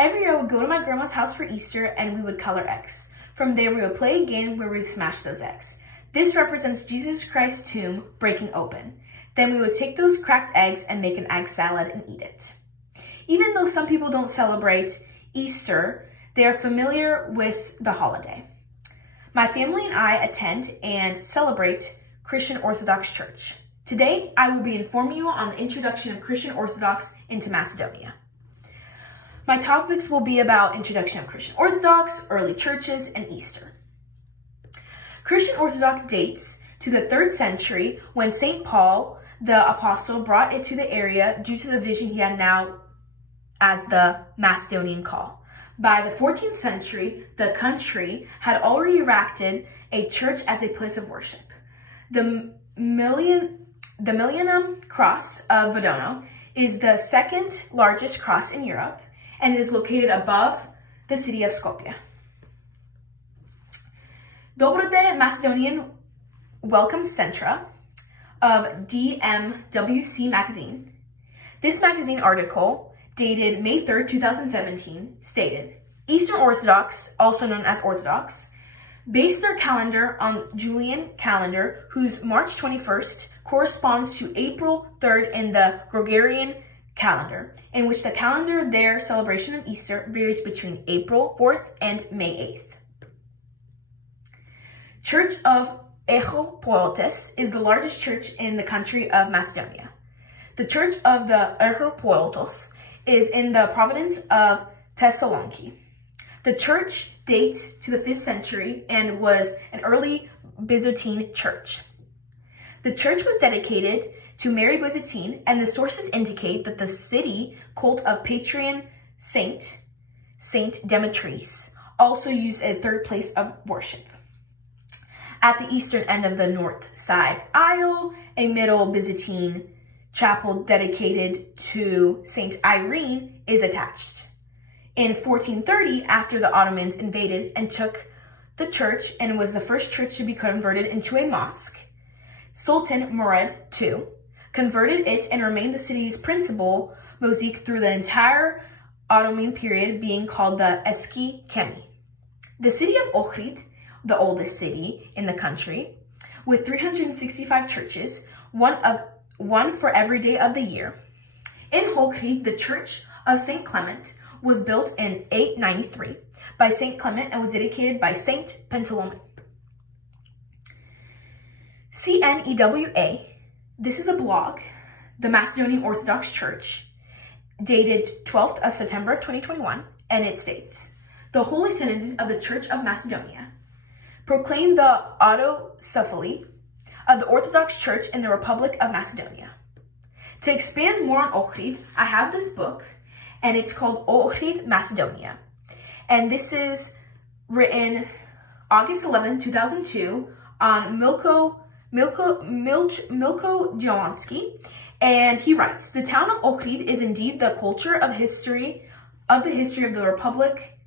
Every year I would go to my grandma's house for Easter and we would color eggs. From there we would play a game where we would smash those eggs. This represents Jesus Christ's tomb breaking open. Then we would take those cracked eggs and make an egg salad and eat it. Even though some people don't celebrate Easter, they are familiar with the holiday. My family and I attend and celebrate Christian Orthodox Church. Today, I will be informing you on the Introduction of Christian Orthodox into Macedonia. My topics will be about Introduction of Christian Orthodox, early churches, and Easter. Christian Orthodox dates to the 3rd century when St. Paul, the apostle, brought it to the area due to the vision he had now as the Macedonian call. By the 14th century, the country had already erected a church as a place of worship. The Millennium Cross of Vodono is the 2nd largest cross in Europe, and it is located above the city of Skopje. Dobrode Macedonian Welcome Centra of DMWC magazine. This magazine article, dated May 3rd, 2017, stated, Eastern Orthodox, also known as Orthodox, base their calendar on Julian calendar, whose March 21st corresponds to April 3rd in the Gregorian calendar, in which the calendar their celebration of Easter varies between April 4th and May 8th. Church of yt5s is the largest church in the country of Macedonia. The Church of the yt5s is in the province of Thessaloniki. The church dates to the 5th century and was an early Byzantine church. The church was dedicated to Mary Byzantine, and the sources indicate that the city cult of patron saint, Saint Demetrius, also used a 3rd place of worship. At the eastern end of the north side aisle, a Middle Byzantine chapel dedicated to Saint Irene is attached. In 1430, after the Ottomans invaded and took the church and was the first church to be converted into a mosque, Sultan Murad II converted it and remained the city's principal mosque through the entire Ottoman period, being called the Eski Kemi. The city of Ohrid, the oldest city in the country, with 365 churches, one for every day of the year. In Ohrid, the Church of St. Clement was built in 893 by St. Clement and was dedicated by St. Panteleimon. CNEWA, this is a blog, the Macedonian Orthodox Church, dated 12th of September of 2021, and it states, the Holy Synod of the Church of Macedonia proclaimed the autocephaly of the Orthodox Church in the Republic of Macedonia. To expand more on Ohrid, I have this book, and it's called Ohrid, Macedonia. And this is written August 11, 2002, on Milko Joanski, and he writes, the town of Ohrid is indeed the culture of the history of the Republic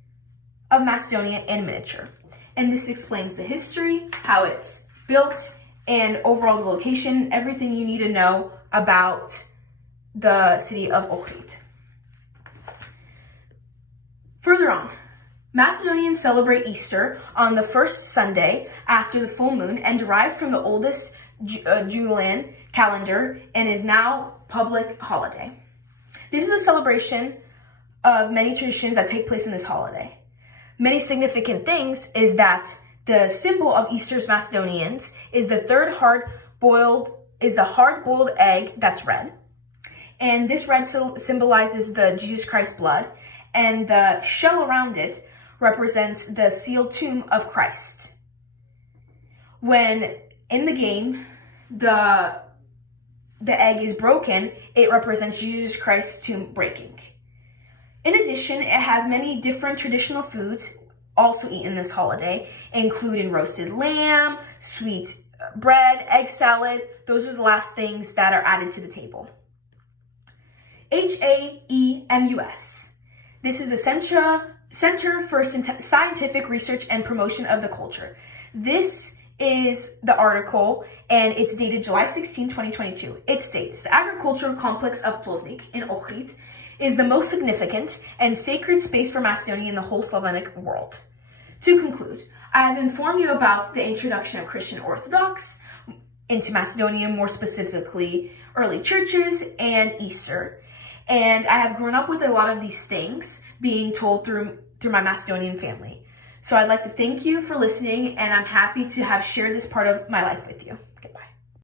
of Macedonia in miniature. And this explains the history, how it's built, and overall the location, everything you need to know about the city of Ohrid. Further on, Macedonians celebrate Easter on the first Sunday after the full moon and derived from the oldest Julian calendar and is now public holiday. This is a celebration of many traditions that take place in this holiday. Many significant things is that the symbol of Easter's Macedonians is the hard-boiled egg that's red. And this red symbolizes the Jesus Christ blood, and the shell around it represents the sealed tomb of Christ. When in the game, the egg is broken, it represents Jesus Christ's tomb breaking. In addition, it has many different traditional foods also eaten this holiday, including roasted lamb, sweet bread, egg salad. Those are the last things that are added to the table. HAEMUS. This is the Center for Scientific Research and Promotion of the Culture. This is the article, and it's dated July 16, 2022. It states, the agricultural complex of Plosnik in Ohrid is the most significant and sacred space for Macedonia in the whole Slavonic world. To conclude, I have informed you about the introduction of Christian Orthodox into Macedonia, more specifically early churches and Easter. And I have grown up with a lot of these things being told through my Macedonian family. So I'd like to thank you for listening, and I'm happy to have shared this part of my life with you.